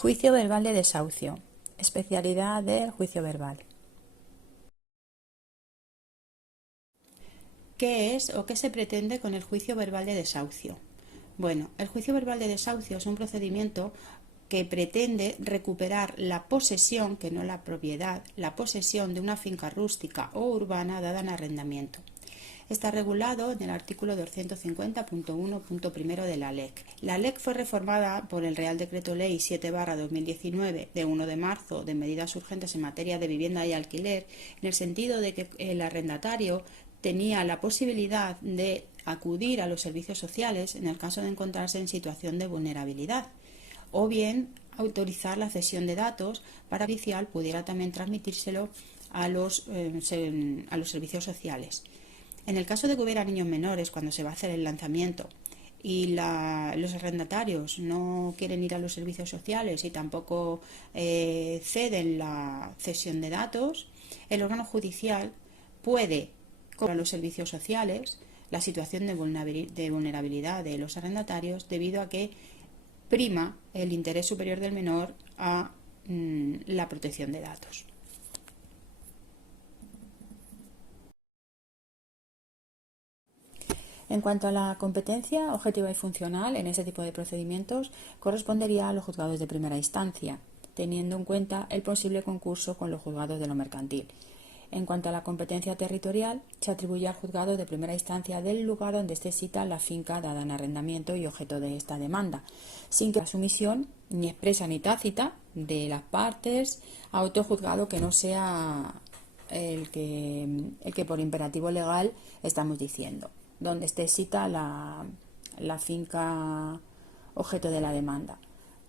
Juicio verbal de desahucio. Especialidad del juicio verbal. ¿Qué es o qué se pretende con el juicio verbal de desahucio? Bueno, el juicio verbal de desahucio es un procedimiento que pretende recuperar la posesión, que no la propiedad, la posesión de una finca rústica o urbana dada en arrendamiento. Está regulado en el artículo 250.1.1 de la LEC. La LEC fue reformada por el Real Decreto Ley 7/2019 de 1 de marzo de medidas urgentes en materia de vivienda y alquiler, en el sentido de que el arrendatario tenía la posibilidad de acudir a los servicios sociales en el caso de encontrarse en situación de vulnerabilidad, o bien autorizar la cesión de datos para que el oficial pudiera también transmitírselo a los servicios sociales. En el caso de que hubiera niños menores cuando se va a hacer el lanzamiento y los arrendatarios no quieren ir a los servicios sociales y tampoco ceden la cesión de datos, el órgano judicial puede cobrar a los servicios sociales la situación de vulnerabilidad de los arrendatarios debido a que prima el interés superior del menor a la protección de datos. En cuanto a la competencia objetiva y funcional en ese tipo de procedimientos, correspondería a los juzgados de primera instancia, teniendo en cuenta el posible concurso con los juzgados de lo mercantil. En cuanto a la competencia territorial, se atribuye al juzgado de primera instancia del lugar donde esté sita la finca dada en arrendamiento y objeto de esta demanda, sin que la sumisión ni expresa ni tácita de las partes a otro juzgado que no sea el que por imperativo legal estamos diciendo, donde esté sita la finca objeto de la demanda.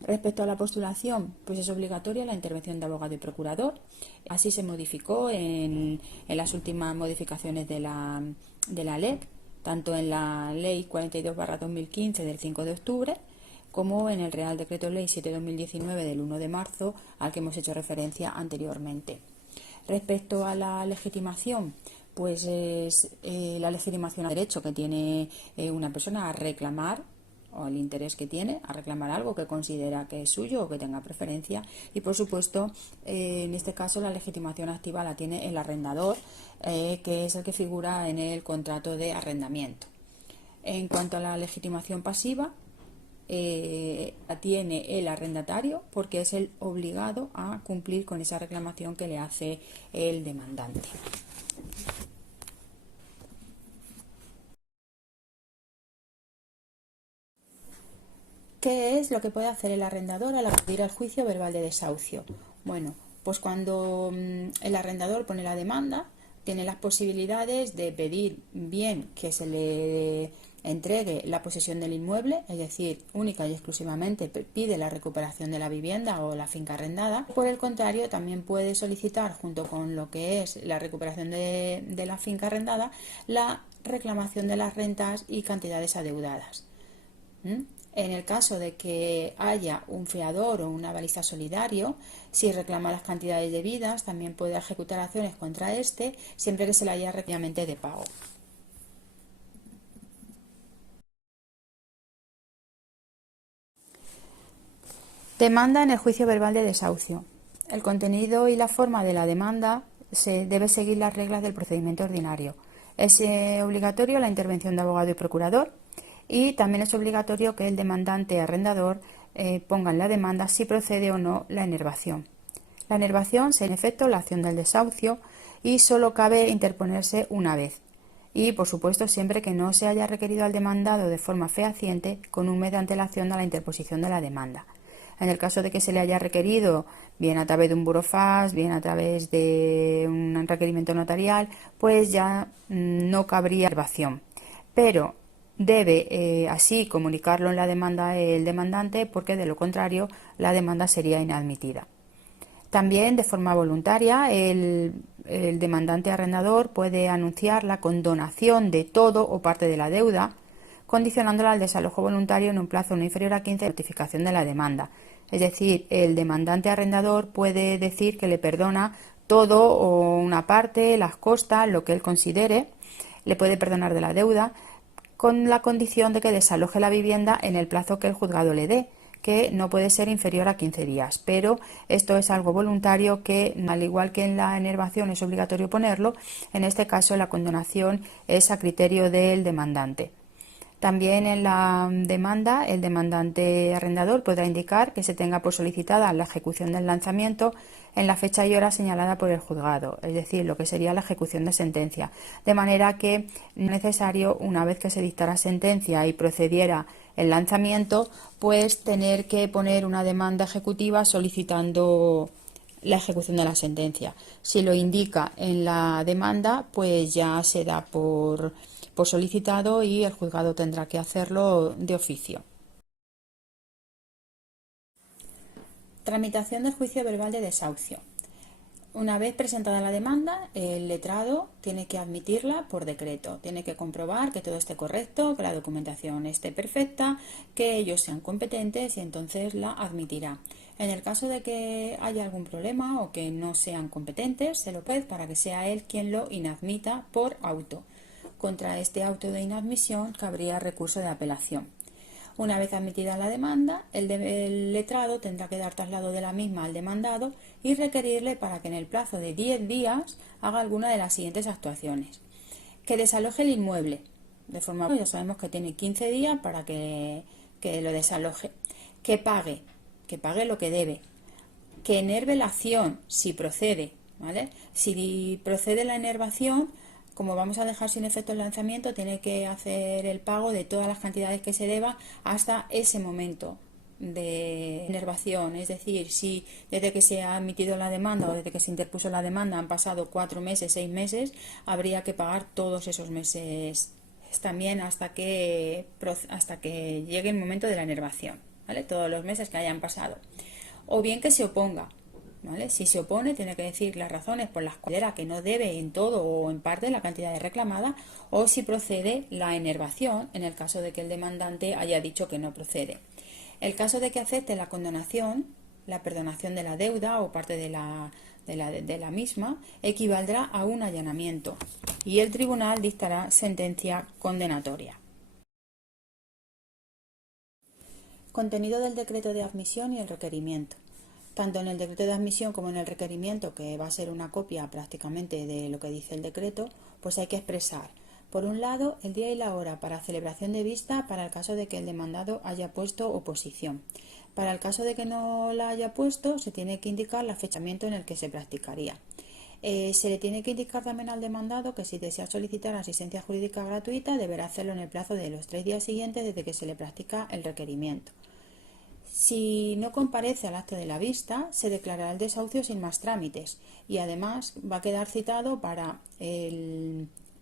Respecto a la postulación, pues es obligatoria la intervención de abogado y procurador. Así se modificó en las últimas modificaciones de la LEC, tanto en la Ley 42/2015 del 5 de octubre, como en el Real Decreto Ley 7/2019 del 1 de marzo, al que hemos hecho referencia anteriormente. Respecto a la legitimación, pues es la legitimación al derecho que tiene una persona a reclamar, o el interés que tiene a reclamar algo que considera que es suyo o que tenga preferencia, y por supuesto en este caso la legitimación activa la tiene el arrendador, que es el que figura en el contrato de arrendamiento. En cuanto a la legitimación pasiva, la tiene el arrendatario porque es el obligado a cumplir con esa reclamación que le hace el demandante. ¿Qué es lo que puede hacer el arrendador al acudir al juicio verbal de desahucio? Bueno, pues cuando el arrendador pone la demanda, tiene las posibilidades de pedir bien que se le entregue la posesión del inmueble, es decir, única y exclusivamente pide la recuperación de la vivienda o la finca arrendada. Por el contrario, también puede solicitar, junto con lo que es la recuperación de la finca arrendada, la reclamación de las rentas y cantidades adeudadas. En el caso de que haya un fiador o un avalista solidario, si reclama las cantidades debidas, también puede ejecutar acciones contra este, siempre que se le haya previamente de pago. Demanda en el juicio verbal de desahucio. El contenido y la forma de la demanda debe seguir las reglas del procedimiento ordinario. Es obligatorio la intervención de abogado y procurador, y también es obligatorio que el demandante arrendador ponga en la demanda si procede o no la enervación. La enervación es en efecto la acción del desahucio y solo cabe interponerse una vez, y por supuesto siempre que no se haya requerido al demandado de forma fehaciente con un mes de antelación a la interposición de la demanda. En el caso de que se le haya requerido, bien a través de un burofax, bien a través de un requerimiento notarial, pues ya no cabría enervación. Pero debe así comunicarlo en la demanda el demandante, porque de lo contrario la demanda sería inadmitida. También de forma voluntaria el demandante arrendador puede anunciar la condonación de todo o parte de la deuda, condicionándola al desalojo voluntario en un plazo no inferior a 15 de notificación de la demanda. Es decir, el demandante arrendador puede decir que le perdona todo o una parte, las costas, lo que él considere, le puede perdonar de la deuda, con la condición de que desaloje la vivienda en el plazo que el juzgado le dé, que no puede ser inferior a 15 días, pero esto es algo voluntario que, al igual que en la enervación es obligatorio ponerlo, en este caso la condonación es a criterio del demandante. También en la demanda, el demandante arrendador podrá indicar que se tenga por solicitada la ejecución del lanzamiento en la fecha y hora señalada por el juzgado, es decir, lo que sería la ejecución de sentencia, de manera que no es necesario, una vez que se dictara sentencia y procediera el lanzamiento, pues tener que poner una demanda ejecutiva solicitando la ejecución de la sentencia. Si lo indica en la demanda, pues ya se da por solicitado y el juzgado tendrá que hacerlo de oficio. Tramitación del juicio verbal de desahucio. Una vez presentada la demanda, el letrado tiene que admitirla por decreto. Tiene que comprobar que todo esté correcto, que la documentación esté perfecta, que ellos sean competentes y entonces la admitirá. En el caso de que haya algún problema o que no sean competentes, se lo puede para que sea él quien lo inadmita por auto. Contra este auto de inadmisión cabría recurso de apelación. Una vez admitida la demanda, el letrado tendrá que dar traslado de la misma al demandado y requerirle para que en el plazo de 10 días haga alguna de las siguientes actuaciones. Que desaloje el inmueble, de forma ya sabemos que tiene 15 días para que lo desaloje. Que pague lo que debe. Que enerve la acción, si procede, ¿vale? Si procede la enervación, como vamos a dejar sin efecto el lanzamiento, tiene que hacer el pago de todas las cantidades que se deba hasta ese momento de enervación. Es decir, si desde que se ha admitido la demanda o desde que se interpuso la demanda han pasado 4 meses, 6 meses, habría que pagar todos esos meses también hasta que llegue el momento de la enervación, ¿vale? Todos los meses que hayan pasado. O bien que se oponga, ¿vale? Si se opone, tiene que decir las razones por las cuales considera que no debe en todo o en parte la cantidad reclamada, o si procede la enervación en el caso de que el demandante haya dicho que no procede. El caso de que acepte la condonación, la perdonación de la deuda o parte de la misma, equivaldrá a un allanamiento y el tribunal dictará sentencia condenatoria. Contenido del decreto de admisión y el requerimiento. Tanto en el decreto de admisión como en el requerimiento, que va a ser una copia prácticamente de lo que dice el decreto, pues hay que expresar, por un lado, el día y la hora para celebración de vista para el caso de que el demandado haya puesto oposición. Para el caso de que no la haya puesto, se tiene que indicar la fechamiento en el que se practicaría. Se le tiene que indicar también al demandado que si desea solicitar asistencia jurídica gratuita, deberá hacerlo en el plazo de los 3 días siguientes desde que se le practica el requerimiento. Si no comparece al acto de la vista, se declarará el desahucio sin más trámites y además va a quedar citado para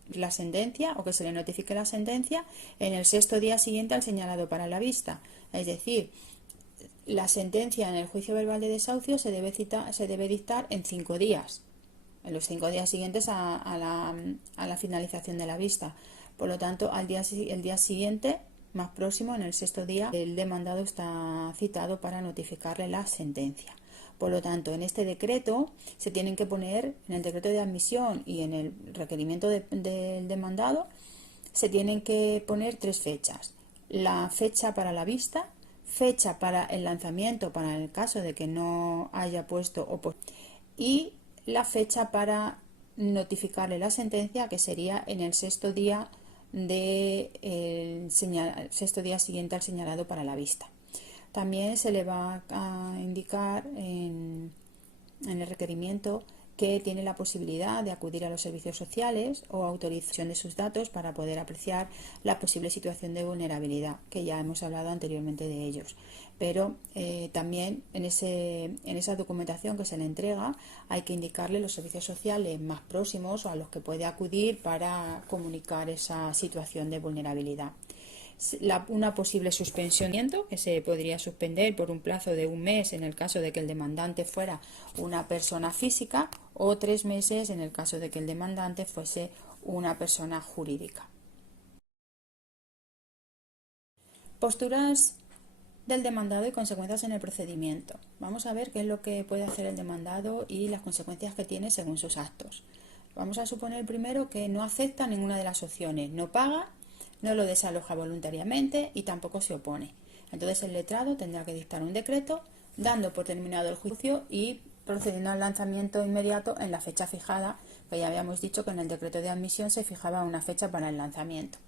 la sentencia o que se le notifique la sentencia en el 6.º día siguiente al señalado para la vista. Es decir, la sentencia en el juicio verbal de desahucio se debe dictar en 5 días, en los 5 días siguientes a la finalización de la vista. Por lo tanto, el día siguiente más próximo, en el 6.º día, el demandado está citado para notificarle la sentencia. Por lo tanto, en este decreto se tienen que poner, en el decreto de admisión y en el requerimiento del demandado, se tienen que poner 3 fechas. La fecha para la vista, fecha para el lanzamiento para el caso de que no haya puesto oposición y la fecha para notificarle la sentencia, que sería en el 6.º día sexto día siguiente al señalado para la vista. También se le va a indicar en el requerimiento que tiene la posibilidad de acudir a los servicios sociales o autorización de sus datos para poder apreciar la posible situación de vulnerabilidad, que ya hemos hablado anteriormente de ellos. Pero también en esa documentación que se le entrega hay que indicarle los servicios sociales más próximos o a los que puede acudir para comunicar esa situación de vulnerabilidad. Una posible suspensión que se podría suspender por un plazo de 1 mes en el caso de que el demandante fuera una persona física o 3 meses en el caso de que el demandante fuese una persona jurídica. Posturas del demandado y consecuencias en el procedimiento. Vamos a ver qué es lo que puede hacer el demandado y las consecuencias que tiene según sus actos. Vamos a suponer primero que no acepta ninguna de las opciones, no paga, no lo desaloja voluntariamente y tampoco se opone. Entonces el letrado tendrá que dictar un decreto dando por terminado el juicio y procediendo al lanzamiento inmediato en la fecha fijada, que ya habíamos dicho que en el decreto de admisión se fijaba una fecha para el lanzamiento.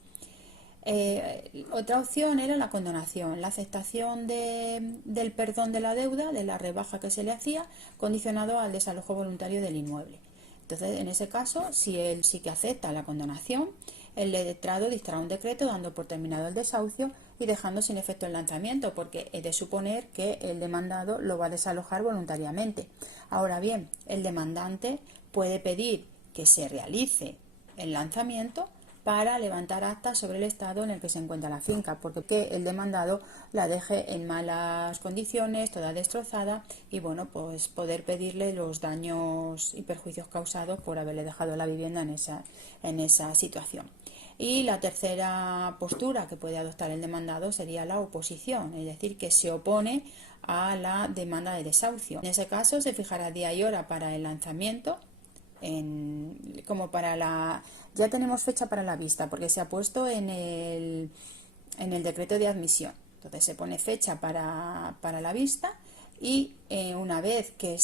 Otra opción era la condonación, la aceptación del perdón de la deuda, de la rebaja que se le hacía, condicionado al desalojo voluntario del inmueble. Entonces, en ese caso, si él sí que acepta la condonación, el letrado dictará un decreto dando por terminado el desahucio y dejando sin efecto el lanzamiento, porque he de suponer que el demandado lo va a desalojar voluntariamente. Ahora bien, el demandante puede pedir que se realice el lanzamiento para levantar actas sobre el estado en el que se encuentra la finca, porque el demandado la deje en malas condiciones, toda destrozada, y bueno, pues poder pedirle los daños y perjuicios causados por haberle dejado la vivienda en esa situación. Y la tercera postura que puede adoptar el demandado sería la oposición, es decir, que se opone a la demanda de desahucio. En ese caso se fijará día y hora para el lanzamiento. Ya tenemos fecha para la vista porque se ha puesto en el decreto de admisión. Entonces se pone fecha para la vista y una vez que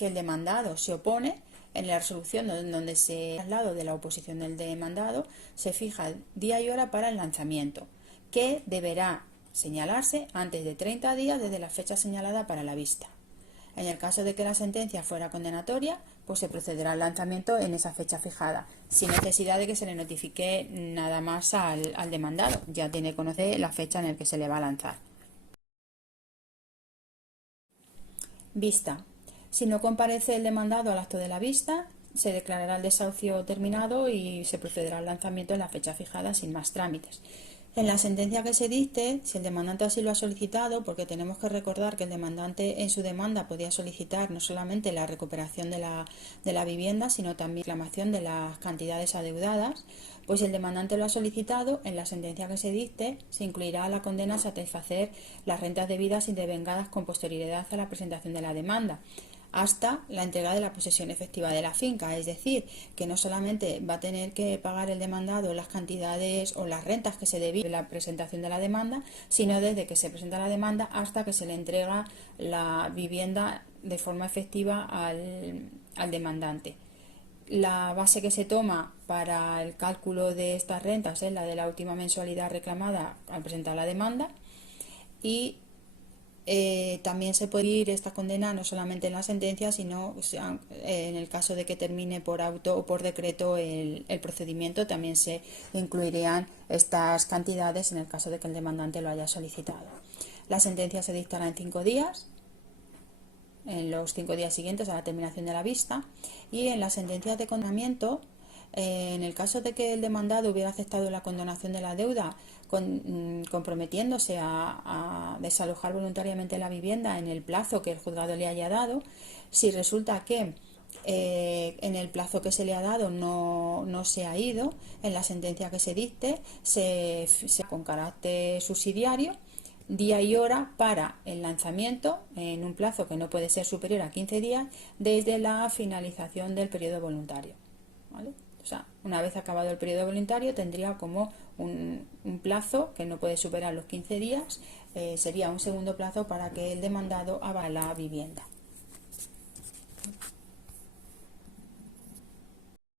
el demandado se opone, en la resolución donde se al lado de la oposición del demandado se fija día y hora para el lanzamiento, que deberá señalarse antes de 30 días desde la fecha señalada para la vista. En el caso de que la sentencia fuera condenatoria, pues se procederá al lanzamiento en esa fecha fijada, sin necesidad de que se le notifique nada más al demandado. Ya tiene que conocer la fecha en la que se le va a lanzar. Vista. Si no comparece el demandado al acto de la vista, se declarará el desahucio terminado y se procederá al lanzamiento en la fecha fijada sin más trámites. En la sentencia que se dicte, si el demandante así lo ha solicitado, porque tenemos que recordar que el demandante en su demanda podía solicitar no solamente la recuperación de la vivienda, sino también la reclamación de las cantidades adeudadas, pues si el demandante lo ha solicitado, en la sentencia que se dicte se incluirá la condena a satisfacer las rentas debidas y devengadas con posterioridad a la presentación de la demanda, hasta la entrega de la posesión efectiva de la finca, es decir, que no solamente va a tener que pagar el demandado las cantidades o las rentas que se debían de la presentación de la demanda, sino desde que se presenta la demanda hasta que se le entrega la vivienda de forma efectiva al demandante. La base que se toma para el cálculo de estas rentas es la de la última mensualidad reclamada al presentar la demanda y también se puede ir esta condena no solamente en la sentencia, sino en el caso de que termine por auto o por decreto el procedimiento, también se incluirían estas cantidades en el caso de que el demandante lo haya solicitado. La sentencia se dictará en 5 días, en los 5 días siguientes a la terminación de la vista, y en la sentencia de condenamiento, en el caso de que el demandado hubiera aceptado la condonación de la deuda, comprometiéndose a desalojar voluntariamente la vivienda en el plazo que el juzgado le haya dado, si resulta que en el plazo que se le ha dado no se ha ido, en la sentencia que se dicte con carácter subsidiario día y hora para el lanzamiento en un plazo que no puede ser superior a 15 días desde la finalización del periodo voluntario, ¿vale? O sea, una vez acabado el periodo voluntario tendría como un plazo que no puede superar los 15 días, sería un segundo plazo para que el demandado haga la vivienda.